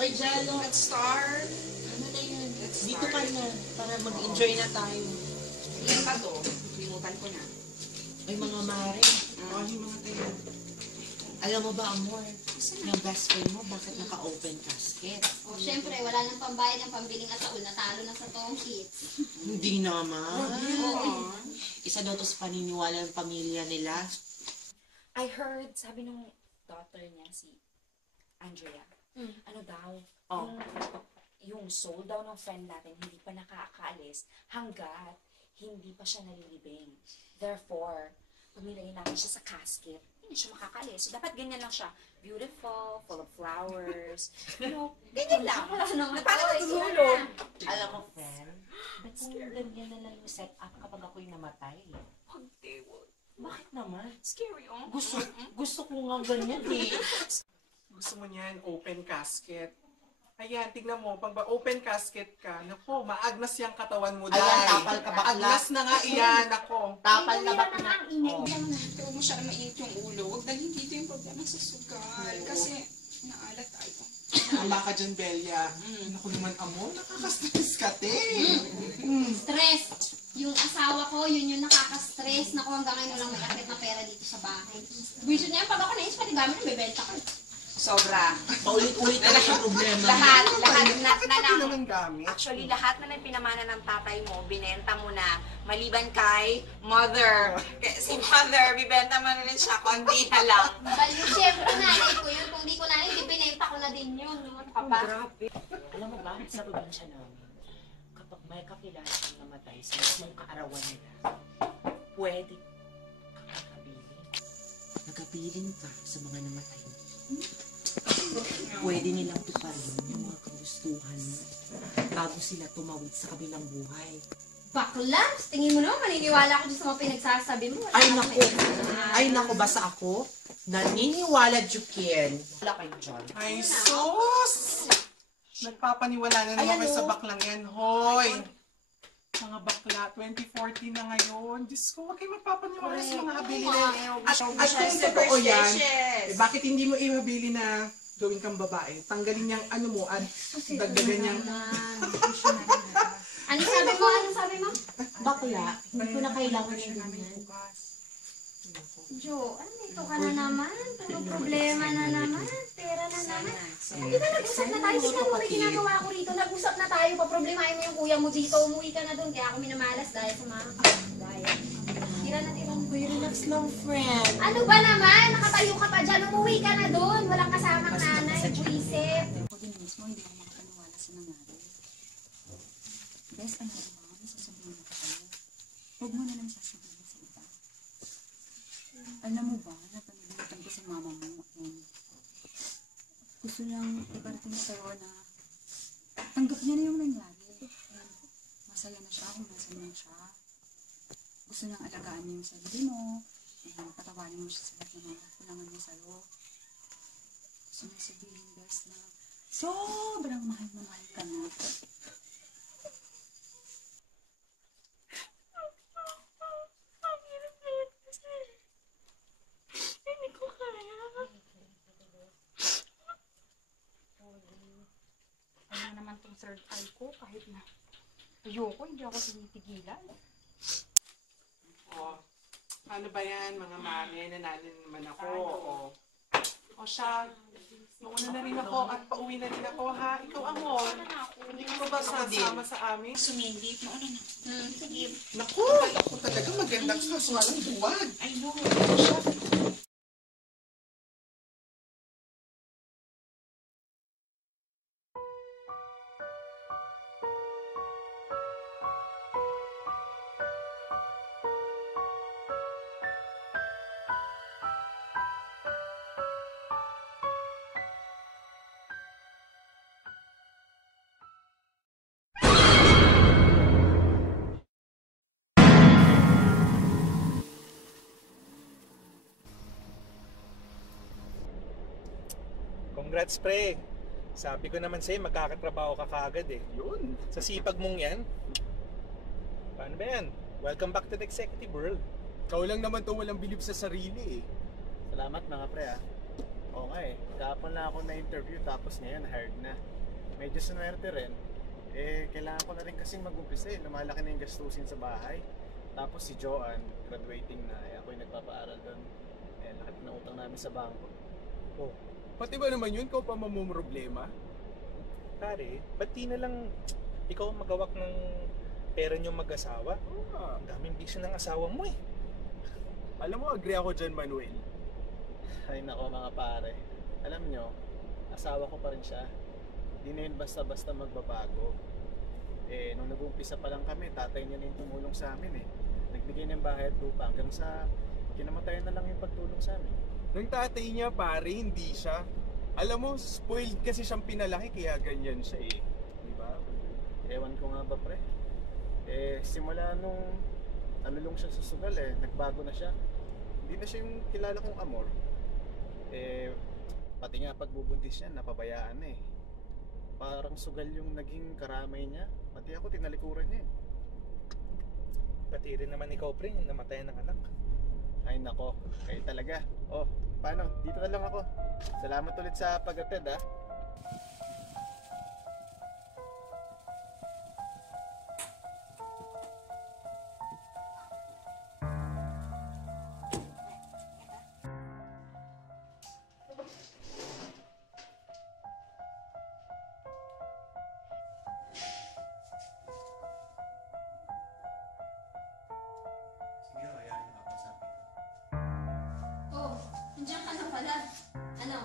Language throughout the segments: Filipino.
Oy, Jalo. Let's start. Ano na yun? Let's Dito start. ka na, para mag-enjoy na tayo. Ilan ba to? Limutan ko na. Ay, mga mare. Oh, yung mga tayo. Alam mo ba, Amor, yung best friend mo, bakit naka-open casket? O, syempre, wala nang pambayad ng pambiling ataul, natalo na sa toong kids. Hindi naman. Oo. Isa daw to sa paniniwala ng pamilya nila. I heard, sabi nung daughter niya, si Andrea, ano daw, yung soul daw ng friend natin hindi pa nakakaalis hanggat hindi pa siya nalilibing. Therefore, pag nilagay natin siya sa casket, hindi siya makakaalis. So, dapat ganyan lang siya. Beautiful, full of flowers, you know, ganyan lang. Parang natutulog. Alam mo, friend, ba't kung ganyan na lang yung set up kapag ako'y namatay? Hindi, Bakit naman? scary, oh. Gusto ko nga ganyan eh. Gusto mo niyan, open casket. Ayan, tignan mo, pag ba-open casket ka, naku, maagnas yung katawan mo, Ayan, dahil. tapal ka bakla. Maagnas na nga iyan, ako. Tapal na ba? ang inay lang. Huwag mo siya mainit yung ulo. Huwag dalhin dito yung problema sa sugal. Kasi naalat tayo. Wala ka dyan, Belia. Naku naman, amo, nakaka-stress ka, te. Stress. Yung asawa ko, yun yung nakaka-stress. Naku, hanggang ngayon lang may akit na pera dito sa bahay. Buwisit niya, pag ako naisip, pati gamit na bebenta ko. Sobra. Paulit-ulit na lang yung problema. Lahat Bakit na hindi naman gamit? Actually, lahat na ng pinamana ng tatay mo, binenta mo na, maliban kay mother. Si mother, bibenta mo na rin siya, konti na lang. Bali, syempre, nanay ko yun. Kung di ko nanay, di binenta ko na din yun. No? Papa. Alam mo ba, sa probinsya namin, kapag may kakilala kang namatay sa mismong kaarawan nila, pwede kang nagabilin. Nagabilin ka sa mga namatay. Pwede nilang tuparin yung mga kagustuhan mo bago sila tumawid sa kabilang buhay. Bakla? Tingin mo naman, maniniwala ako dyan sa mga pinagsasabi mo. Ay naku, basta ako, naniniwala, Jukin. Wala kayo dyan. Ay, sus! Nagpapaniwala na naman kayo sa baklang yan, hoy! Mga bakla, 2014 na ngayon. Diyos ko, huwag kayo magpapaniwala sa mga habili na yan. At kung totoo yan, bakit hindi mo ibabili na gawin kang babae? Tanggalin niyang ano mo at dagdagan niyang... Ano sabi mo? Ano sabi mo? Bakla, hindi ko na kailangan ng ganyan. Jo, ano ito ka na naman? Puro problema na naman. Pera na naman. Hindi ba nag-usap na tayo? Tingnan mo, may ginagawa ko rito. Nag-usap na tayo. Paproblemahin mo yung kuya mo dito. Umuwi ka na doon. Kaya ako minamalas dahil sa mga gaya. Tira na, tira na. Uy, relax lang, friend. Ano ba naman? Nakatayo ka pa dyan. Umuwi ka na doon. Walang kasamang nanay. Buisip. Ako din mismo, hindi ako makapaniwala sa nangyari. Best, ano naman, sasabihin mo kayo. Huwag mo na lang sasabihin sa iba. Alam mo ba, napanilutan ko sa mama mo. Gusto niyang iparating sa'yo na tanggap niya na yung nangyari. And masaya na siya kung nasa na siya. Gusto niyang alagaan niya yung sarili mo. And patawarin mo siya sa lahat ng mga kulangan niya sa'yo. Gusto niya sabihin, best, na sobrang mahal na mahal ka na. Hindi ko kaya. Ano naman tong third eye ko, kahit na ayoko, hindi ako tinitigilan. Oh, ano ba yan, mga mami? Nanalo naman ako. O siya, nauna na rin ako at pauwi na rin ako, ha? Ikaw, Amor. Hindi ka ba sasama sa amin? Sumilip, nauna na. Sige. Naku, ako talaga magandang saswalang buwan. I know. Congrats, pre. Sabi ko naman sa'yo, magkakatrabaho ka kaagad eh. Yun. Sa sipag mong yan. Paano ba yan? Welcome back to the executive world. Ikaw lang naman to walang bilib sa sarili eh. Salamat mga pre ah. Oo nga eh. Kahapon lang ako na-interview tapos ngayon hired na. Medyo sunwerte rin. Kailangan ko na rin kasing mag-umpisa eh. Lumalaki na yung gastusin sa bahay. Tapos si Joanne, graduating na. Ako yung nagpapaaral doon. Laki na utang namin sa bangko. Oh, pati ba naman yun? Ikaw pa mamumroblema? Pare, ba't di na lang ikaw magawak ng pera niyong mag-asawa? Oo nga. Ang daming bisyo ng asawa mo eh. Alam mo, agree ako dyan, Manuel. Ay nako mga pare. Alam nyo, asawa ko pa rin siya. Hindi na yun basta-basta magbabago. Nung nag-uumpisa pa lang kami, tatay niya na yung tumulong sa amin eh. Nagbigay ng bahay at lupa hanggang sa kinamatayan na lang yung pagtulong sa amin. Nang tatay niya, pare, hindi siya. Alam mo, spoiled kasi siyang pinalaki, kaya ganyan siya eh. Di ba? Ewan ko nga ba pre. Simula nung nalulong siya sa sugal nagbago na siya. Hindi na siya yung kilala kong amor. Pati nga pagbubuntis niya, napabayaan na eh. Parang sugal yung naging karamay niya. Pati ako tinalikuran niya eh. Pati rin naman ikaw, pre, yung namatayan ng anak. Ay nako, kayo talaga. Oh, paano? Dito na lang ako. Salamat ulit sa pag-attend ah. Sige, hayaan niyo ako sabi ko. Oh, nandiyan ka na pala. Ano?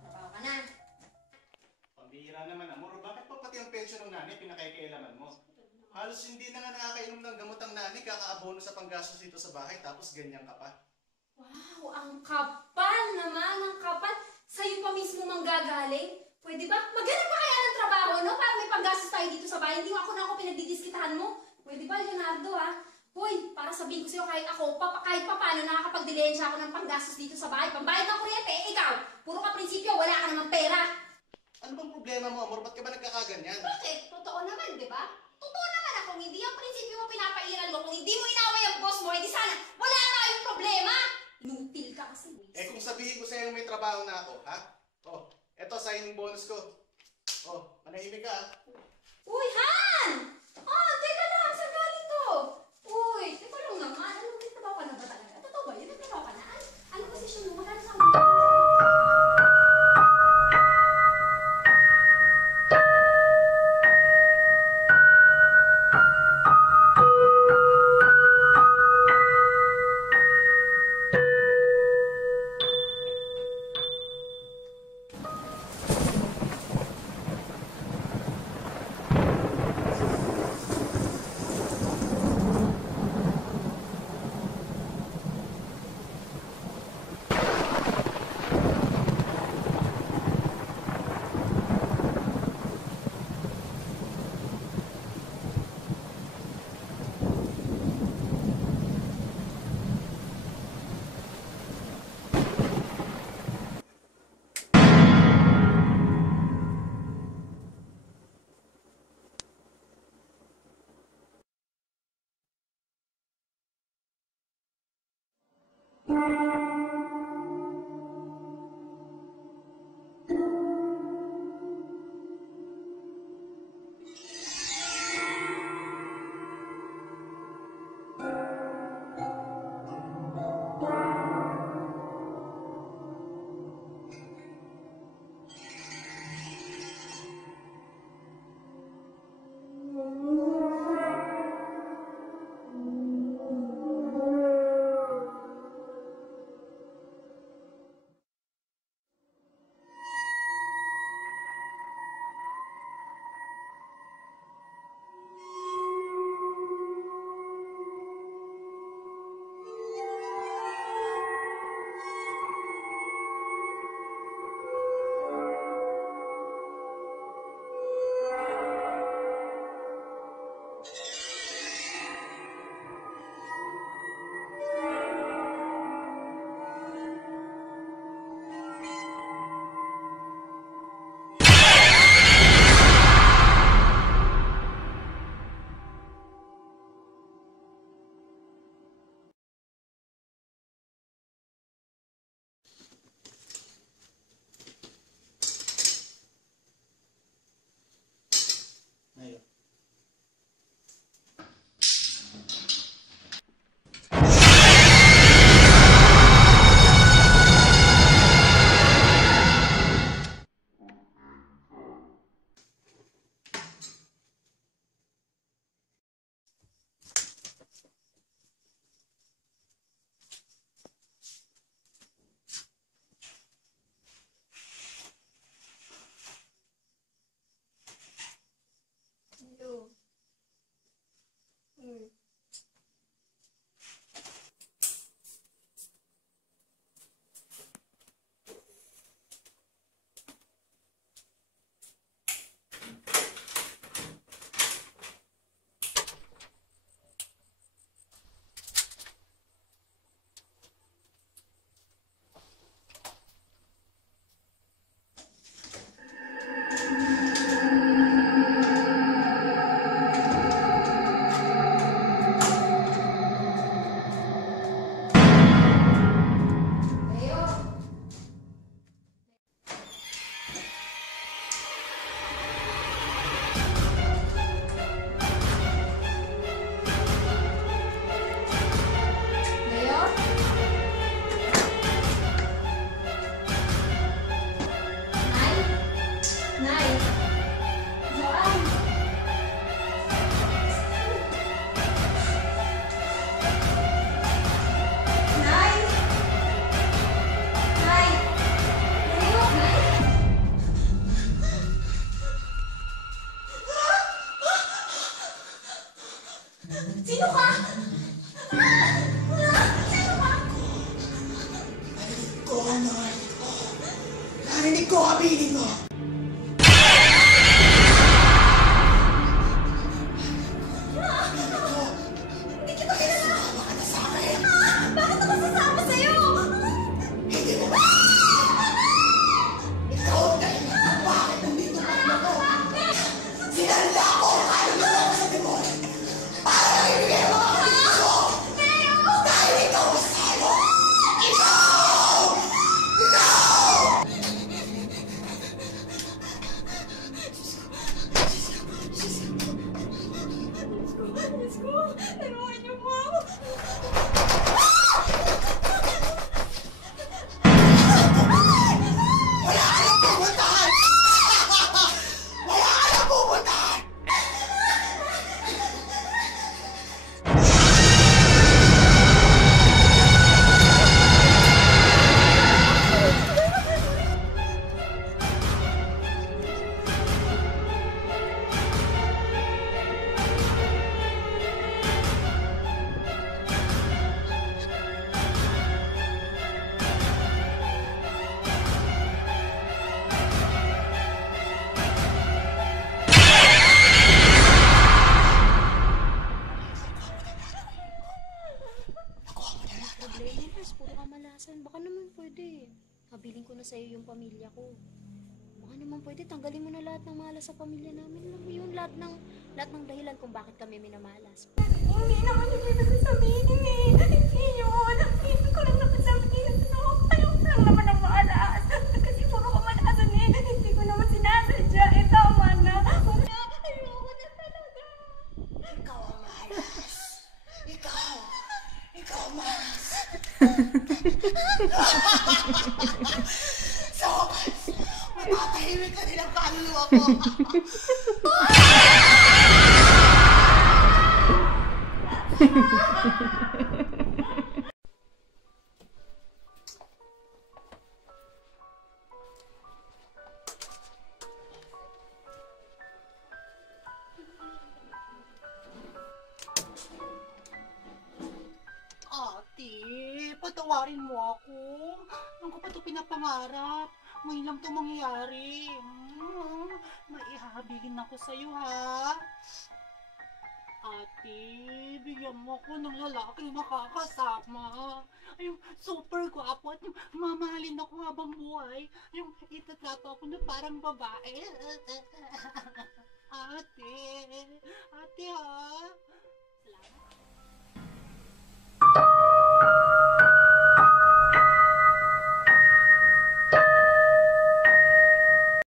Trabaho ka na. Pambihira naman, amor. Bakit pa pati ang pensyon ng nanay pinakaikialaman mo? Halos hindi na nga nakakainom ng gamot ang nanay, kakaabono sa panggastos dito sa bahay, tapos ganyan ka pa. Wow, ang kapal naman, ang kapal. Sa'yo pa mismo manggagaling. Pwede ba? Maghanap pa kaya ng trabaho, no? Para may panggastos tayo dito sa bahay. Hindi ako pinagdidiskitahan mo. Pwede ba, Leonardo, ha? Hoy, para sabihin ko sa'yo, kahit ako, kahit pa paano nakakapag-dilensya ako ng panggastos dito sa bahay. Pambayad ng kuryente, ikaw, puro ka prinsipyo, wala ka namang pera. Ano bang problema mo, amor? Ba't ka ba nagkakaganyan? Bakit? Totoo naman, di ba? Totoo naman ako, kung hindi ang prinsipyo mo pinapairal mo, kung hindi mo inaway ang boss mo, edi sana, wala tayong problema! Inutil ka kasi. Kung sabihin ko sa'yo may trabaho na ako, ha? Oh, eto signing bonus ko. Oh, manahimik ka, ha? Uy, Han! Ah, teka lang, saan galing to? Uy, teka lang naman, ano, may trabaho ka na ba talaga? Totoo ba yun? May trabaho ka na? Ano posisyon mo? Wala na sa habiling ko na sa'yo yung pamilya ko. Baka naman pwede, tanggalin mo na lahat ng malas sa pamilya namin. Alam mo yun, lahat ng dahilan kung bakit kami minamalas. Hindi naman yung ibig sabihin eh. Hindi yun. Hindi ko lang naman sabihin. Ayaw ko lang naman ang maalas. Kasi puro kamalasan eh. Hindi ko naman sinasadya. Eh, tama na. Ayoko na talaga. Ikaw ang malas. Ikaw ang malas. So, matatahimik ka din ang kaluluwa ko. Ate, patawarin mo ako. Nung ko pa ito pinapangarap. Ngayon lang ito mangyayari. Maihahabilin ako sa'yo, ha? Ate, bigyan mo ako ng lalaking makakasama. Yung super gwapo at yung mamahalin ako habang buhay. Yung itatrato ako na parang babae. Ate, ha? Salamat.